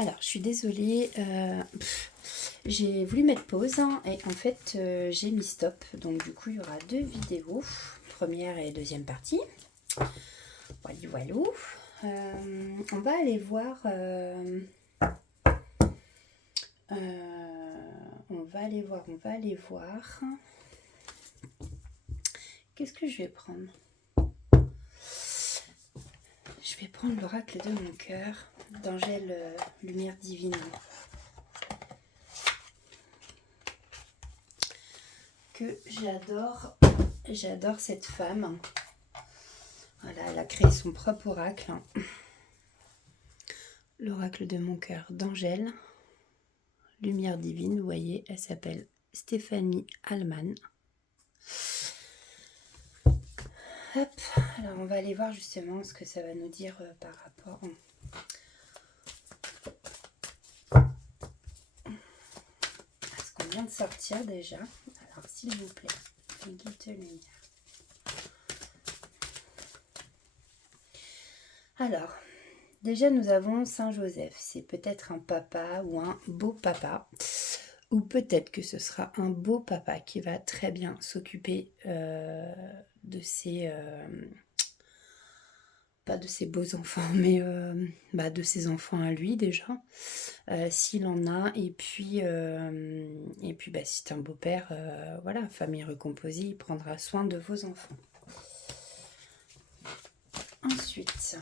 Alors, je suis désolée, j'ai voulu mettre pause hein, et en fait, j'ai mis stop. Donc, du coup, il y aura deux vidéos, première et deuxième partie. Voilà, voilà. On va aller voir. On va aller voir. Qu'est-ce que je vais prendre? Je vais prendre l'oracle de mon cœur d'Angèle Lumière Divine. Que j'adore. J'adore cette femme. Voilà, elle a créé son propre oracle. L'oracle de mon cœur d'Angèle Lumière Divine. Vous voyez, elle s'appelle Stéphanie Allman. Hop, alors on va aller voir justement ce que ça va nous dire par rapport à ce qu'on vient de sortir déjà. Alors s'il vous plaît, guide de lumière. Alors, déjà nous avons Saint Joseph. C'est peut-être un papa ou un beau papa. Ou peut-être que ce sera un beau papa qui va très bien s'occuper de ses... pas de ses beaux enfants, mais de ses enfants à lui déjà, s'il en a. Et puis si c'est un beau-père, voilà, famille recomposée, il prendra soin de vos enfants. Ensuite,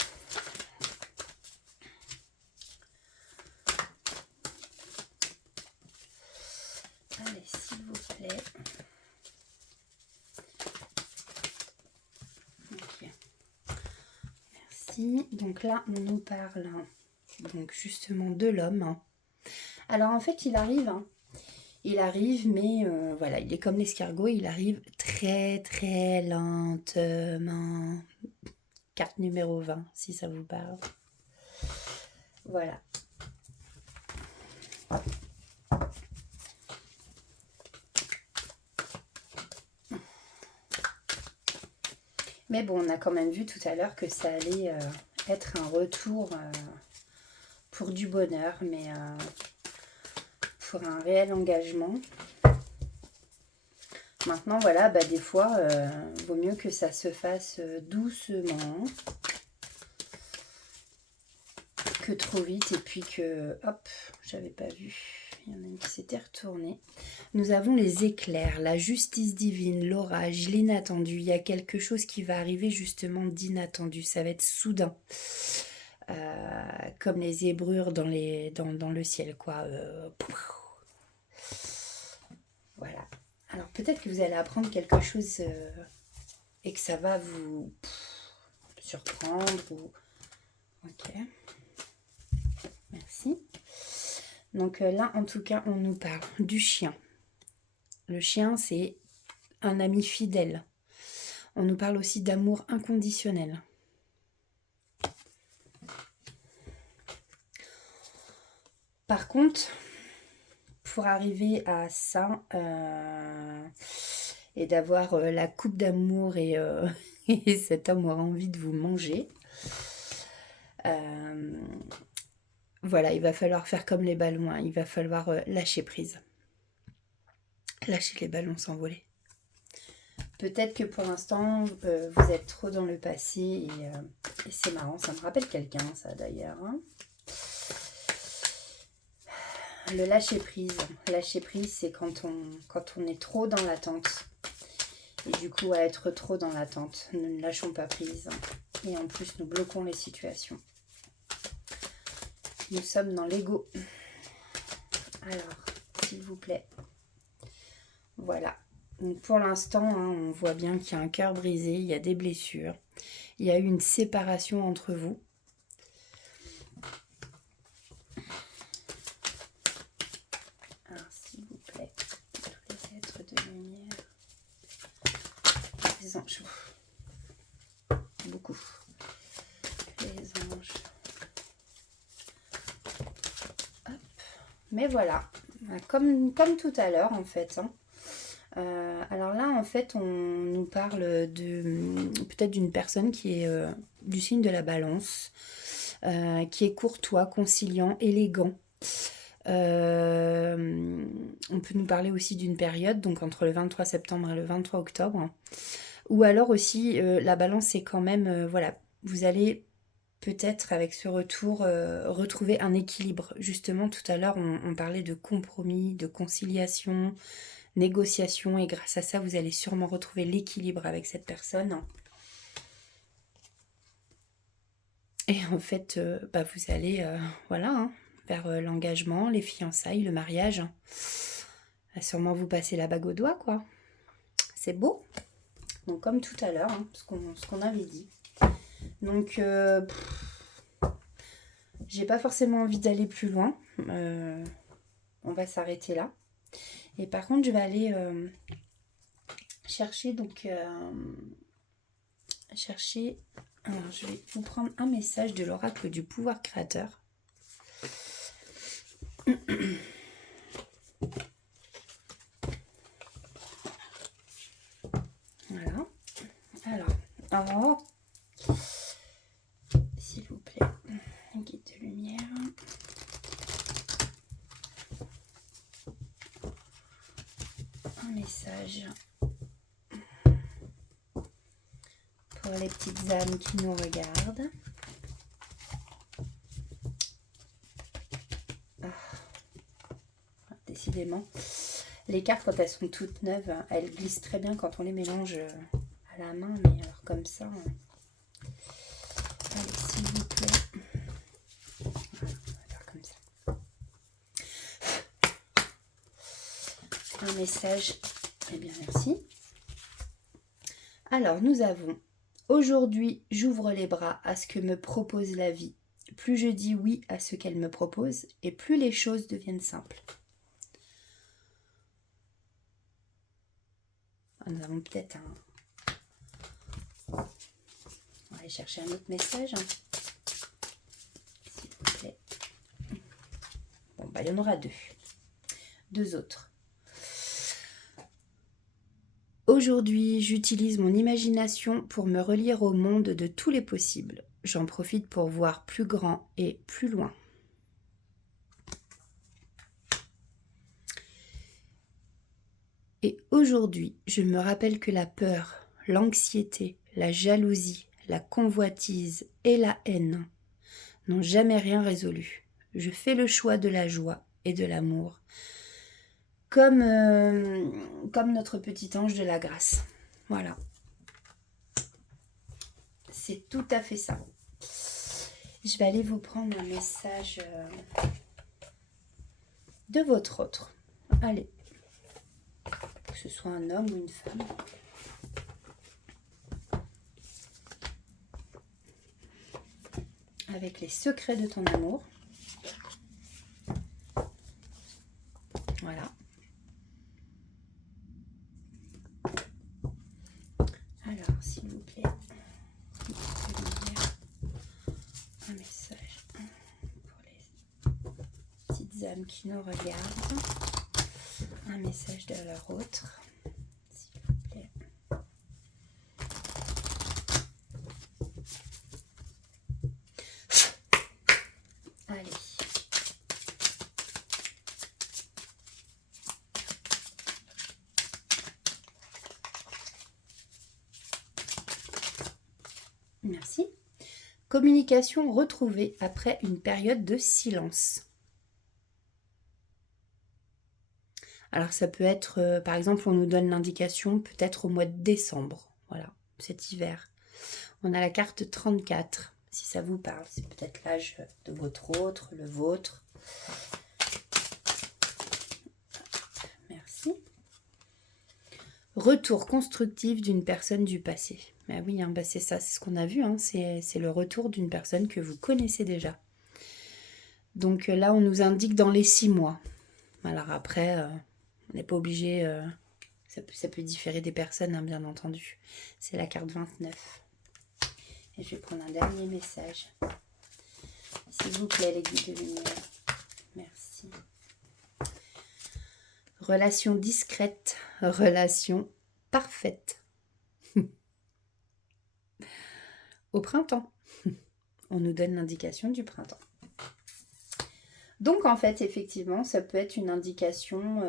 allez, s'il vous plaît. Ok. Merci. Donc là, on nous parle donc justement de l'homme. Alors en fait, il arrive, mais voilà, il est comme l'escargot, il arrive très très lentement. Carte numéro 20, si ça vous parle. Voilà. Mais bon, on a quand même vu tout à l'heure que ça allait être un retour pour du bonheur, mais pour un réel engagement. Maintenant, voilà, des fois, vaut mieux que ça se fasse doucement que trop vite et puis que, hop, j'avais pas vu, il y en a une qui s'était retournée. Nous avons les éclairs, la justice divine, l'orage, l'inattendu. Il y a quelque chose qui va arriver justement d'inattendu, ça va être soudain. Comme les zébrures dans le ciel, quoi. Voilà. Alors peut-être que vous allez apprendre quelque chose et que ça va vous surprendre. Ok. Merci. Donc là, en tout cas, on nous parle du chien. Le chien, c'est un ami fidèle. On nous parle aussi d'amour inconditionnel. Par contre, pour arriver à ça et d'avoir la coupe d'amour et cet homme aura envie de vous manger, voilà, il va falloir faire comme les ballons, hein. Il va falloir lâcher prise. Lâcher les ballons s'envoler. Peut-être que pour l'instant, vous êtes trop dans le passé et c'est marrant, ça me rappelle quelqu'un, ça d'ailleurs. Hein. Le lâcher prise. Lâcher prise, c'est quand on est trop dans l'attente. Et du coup, à être trop dans l'attente, nous ne lâchons pas prise. Et en plus, nous bloquons les situations. Nous sommes dans l'ego. Alors, s'il vous plaît. Voilà. Donc pour l'instant, hein, on voit bien qu'il y a un cœur brisé, il y a des blessures. Il y a eu une séparation entre vous. Alors, s'il vous plaît, tous les êtres de lumière. Les anges. Beaucoup. Les anges. Hop. Mais voilà. Comme tout à l'heure, en fait. Hein. Alors là, en fait, on nous parle peut-être d'une personne qui est du signe de la balance. qui est courtois, conciliant, élégant. On peut nous parler aussi d'une période, donc entre le 23 septembre et le 23 octobre. Ou alors aussi, la balance, c'est quand même, voilà, vous allez peut-être avec ce retour retrouver un équilibre. Justement, tout à l'heure, on parlait de compromis, de conciliation, négociation, et grâce à ça, vous allez sûrement retrouver l'équilibre avec cette personne. Et en fait, vous allez, voilà, hein, vers l'engagement, les fiançailles, le mariage. Va sûrement vous passer la bague au doigt, quoi. C'est beau. Donc, comme tout à l'heure, hein, ce qu'on avait dit. Donc, j'ai pas forcément envie d'aller plus loin. On va s'arrêter là. Et par contre, je vais aller chercher, alors, je vais vous prendre un message de l'oracle du pouvoir créateur. Voilà. Alors, s'il vous plaît, guide de lumière. Un message pour les petites âmes qui nous regardent. Décidément, les cartes, quand elles sont toutes neuves, elles glissent très bien quand on les mélange à la main, mais alors comme ça, allez, s'il vous plaît, voilà, on va faire comme ça. Un message, eh bien merci. Alors, nous avons, aujourd'hui, j'ouvre les bras à ce que me propose la vie. Plus je dis oui à ce qu'elle me propose, et plus les choses deviennent simples. Nous avons peut-être un... On va aller chercher un autre message. S'il vous plaît. Bon, il y en aura deux. Deux autres. Aujourd'hui, j'utilise mon imagination pour me relier au monde de tous les possibles. J'en profite pour voir plus grand et plus loin. Et aujourd'hui, je me rappelle que la peur, l'anxiété, la jalousie, la convoitise et la haine n'ont jamais rien résolu. Je fais le choix de la joie et de l'amour, comme notre petit ange de la grâce. Voilà. C'est tout à fait ça. Je vais aller vous prendre un message de votre autre. Allez. Que ce soit un homme ou une femme. Avec les secrets de ton amour. Voilà. Alors, s'il vous plaît, un message pour les petites âmes qui nous regardent. Un message de leur autre, s'il vous plaît. Allez. Merci. Communication retrouvée après une période de silence. Alors ça peut être, par exemple, on nous donne l'indication peut-être au mois de décembre, voilà, cet hiver. On a la carte 34, si ça vous parle, c'est peut-être l'âge de votre autre, le vôtre. Merci. Retour constructif d'une personne du passé. Ben oui, hein, c'est ça, c'est ce qu'on a vu, hein, c'est le retour d'une personne que vous connaissez déjà. Donc là, on nous indique dans les 6 mois. Alors après... on n'est pas obligé, ça peut différer des personnes, hein, bien entendu. C'est la carte 29. Et je vais prendre un dernier message. S'il vous plaît, les guides de lumière. Merci. Relation discrète, relation parfaite. Au printemps. on nous donne l'indication du printemps. Donc en fait, effectivement, ça peut être une indication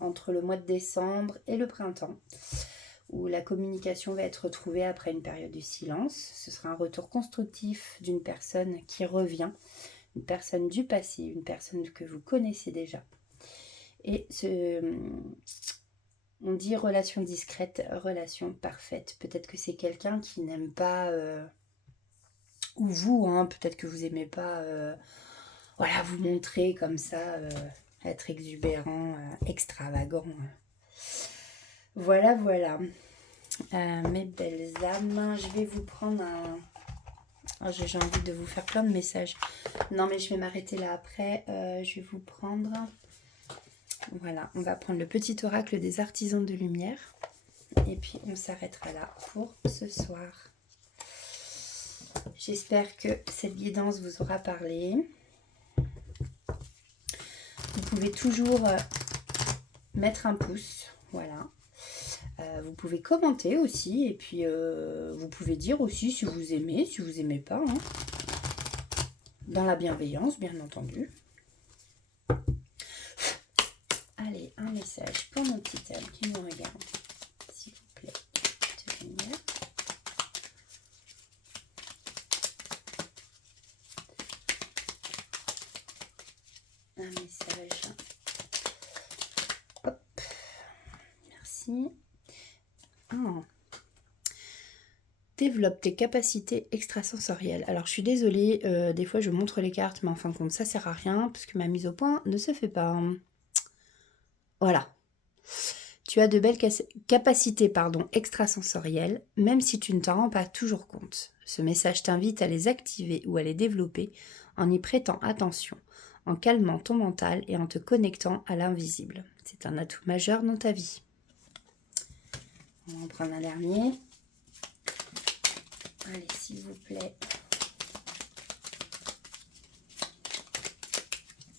entre le mois de décembre et le printemps, où la communication va être retrouvée après une période de silence. Ce sera un retour constructif d'une personne qui revient, une personne du passé, une personne que vous connaissez déjà. Et on dit relation discrète, relation parfaite. Peut-être que c'est quelqu'un qui n'aime pas, ou vous, hein, peut-être que vous n'aimez pas... voilà, vous montrer comme ça, être exubérant, extravagant. Voilà, voilà. Mes belles âmes, je vais vous prendre un... Oh, j'ai envie de vous faire plein de messages. Non, mais je vais m'arrêter là après. Je vais vous prendre... Voilà, on va prendre le petit oracle des artisans de lumière. Et puis, on s'arrêtera là pour ce soir. J'espère que cette guidance vous aura parlé. Vous pouvez toujours mettre un pouce, voilà. Vous pouvez commenter aussi, et puis vous pouvez dire aussi si vous aimez pas, hein. Dans la bienveillance, bien entendu. Allez, un message pour nos petites âmes qui nous regardent, s'il vous plaît, de lumière. Un message. Hop. Merci. Oh. Développe tes capacités extrasensorielles. Alors, je suis désolée, des fois je montre les cartes, mais en fin de compte, ça sert à rien, parce que ma mise au point ne se fait pas. Voilà. Tu as de belles capacités extrasensorielles, même si tu ne t'en rends pas toujours compte. Ce message t'invite à les activer ou à les développer en y prêtant attention, en calmant ton mental et en te connectant à l'invisible. C'est un atout majeur dans ta vie. On va en prendre un dernier. Allez, s'il vous plaît.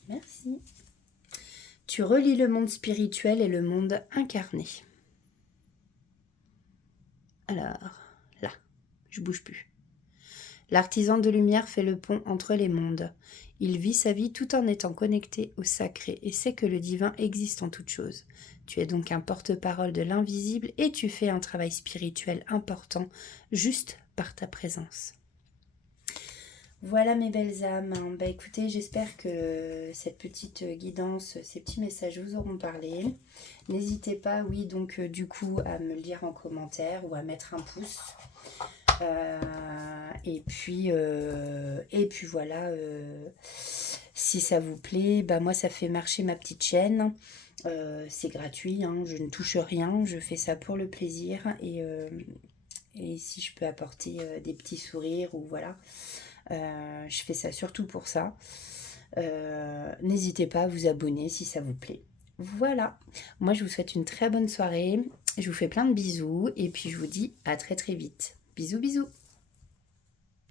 Merci. Tu relis le monde spirituel et le monde incarné. Alors, là, je bouge plus. L'artisan de lumière fait le pont entre les mondes. Il vit sa vie tout en étant connecté au sacré et sait que le divin existe en toute chose. Tu es donc un porte-parole de l'invisible et tu fais un travail spirituel important juste par ta présence. Voilà mes belles âmes. Bah écoutez, j'espère que cette petite guidance, ces petits messages vous auront parlé. N'hésitez pas, oui, donc du coup, à me le dire en commentaire ou à mettre un pouce. Et puis voilà, si ça vous plaît, bah moi ça fait marcher ma petite chaîne. C'est gratuit, hein, je ne touche rien, je fais ça pour le plaisir. Et si je peux apporter des petits sourires ou voilà. Je fais ça surtout pour ça. N'hésitez pas à vous abonner si ça vous plaît. Voilà, moi je vous souhaite une très bonne soirée. Je vous fais plein de bisous et puis je vous dis à très très vite. Bisous bisous.